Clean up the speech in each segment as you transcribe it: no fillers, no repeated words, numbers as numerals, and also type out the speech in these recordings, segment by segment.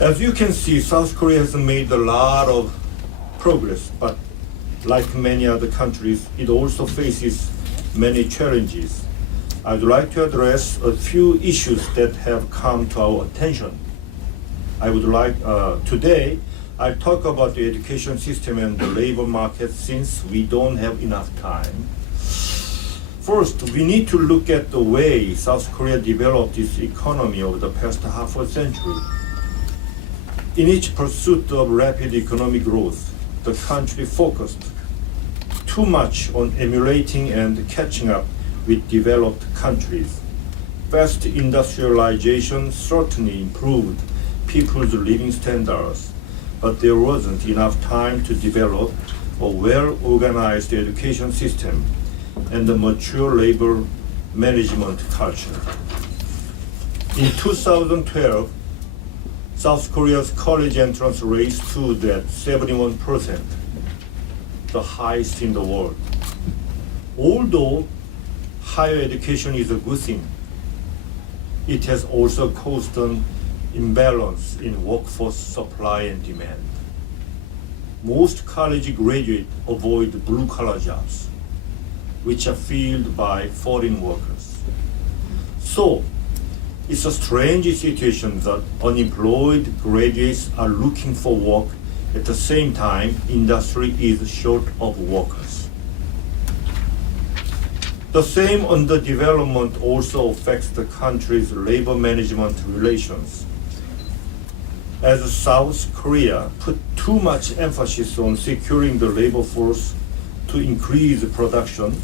As you can see, South Korea has made a lot of progress, but like many other countries, it also faces many challenges. I'd like to address a few issues that have come to our attention. I would like, today, I'll talk about the education system and the labor market since we don't have enough time. First, we need to look at the way South Korea developed its economy over the past half a century. In its pursuit of rapid economic growth, the country focused too much on emulating and catching up with developed countries. Fast industrialization certainly improved people's living standards, but there wasn't enough time to develop a well-organized education system and a mature labor management culture. In 2012, South Korea's college entrance rate stood at 71%, the highest in the world. Although higher education is a good thing, it has also caused an imbalance in workforce supply and demand. Most college graduates avoid blue-collar jobs, which are filled by foreign workers. So, it's a strange situation that unemployed graduates are looking for work at the same time industry is short of workers. The same underdevelopment also affects the country's labor management relations. As South Korea put too much emphasis on securing the labor force to increase production,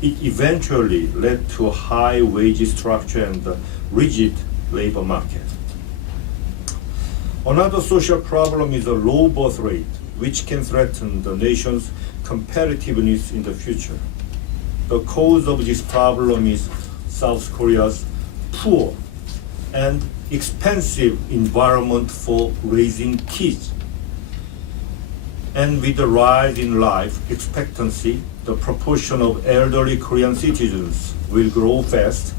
it eventually led to a high wage structure and a rigid labor market. Another social problem is a low birth rate, which can threaten the nation's competitiveness in the future. The cause of this problem is South Korea's poor and expensive environment for raising kids. And with the rise in life expectancy, the proportion of elderly Korean citizens will grow fast,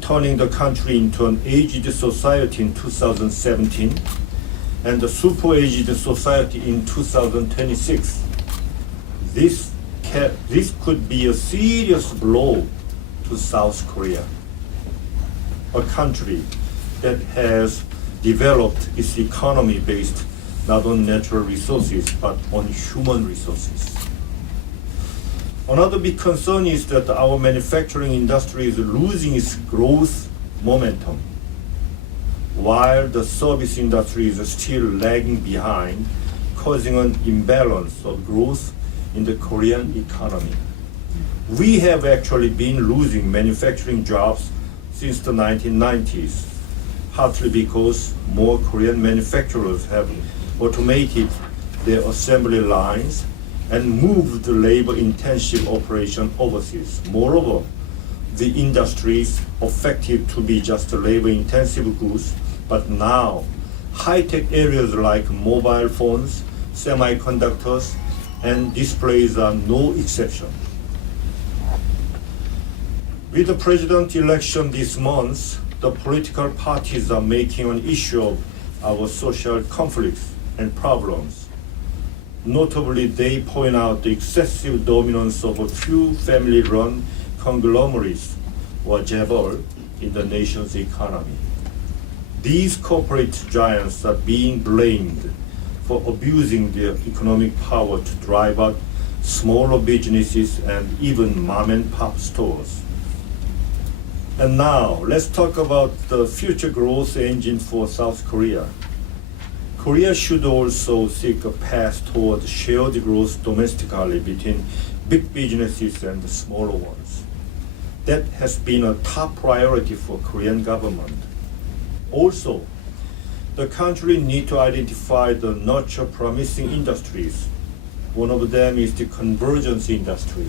turning the country into an aged society in 2017 and a super-aged society in 2026. This could be a serious blow to South Korea, a country that has developed its economy based not on natural resources but on human resources. Another big concern is that our manufacturing industry is losing its growth momentum, while the service industry is still lagging behind, causing an imbalance of growth in the Korean economy. We have actually been losing manufacturing jobs since the 1990s, partly because more Korean manufacturers have automated their assembly lines and moved the labor-intensive operation overseas. Moreover, the industry is affected to be just labor-intensive goods, but now high-tech areas like mobile phones, semiconductors, and displays are no exception. With the president election this month, the political parties are making an issue of our social conflicts and problems. Notably, they point out the excessive dominance of a few family-run conglomerates, or 재벌, in the nation's economy. These corporate giants are being blamed for abusing their economic power to drive out smaller businesses and even mom-and-pop stores. And now, let's talk about the future growth engine for South Korea. Korea should also seek a path toward shared growth domestically between big businesses and the smaller ones. That has been a top priority for Korean government. Also, the country needs to identify the nurture promising industries. One of them is the convergence industry,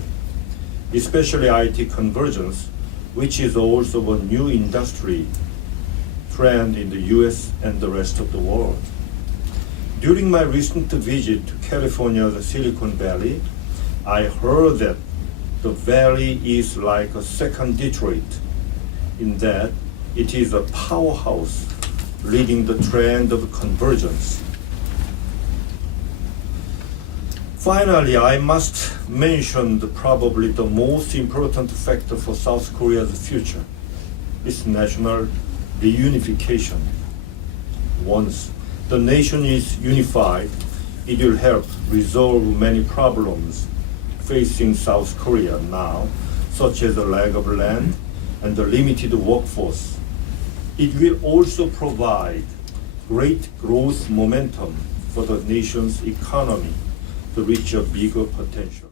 especially IT convergence, which is also a new industry trend in the US and the rest of the world. During my recent visit to California's Silicon Valley, I heard that the valley is like a second Detroit in that it is a powerhouse leading the trend of convergence. Finally, I must mention probably the most important factor for South Korea's future, its national reunification. Once the nation is unified, it will help resolve many problems facing South Korea now, such as the lack of land and the limited workforce. It will also provide great growth momentum for the nation's economy to reach a bigger potential.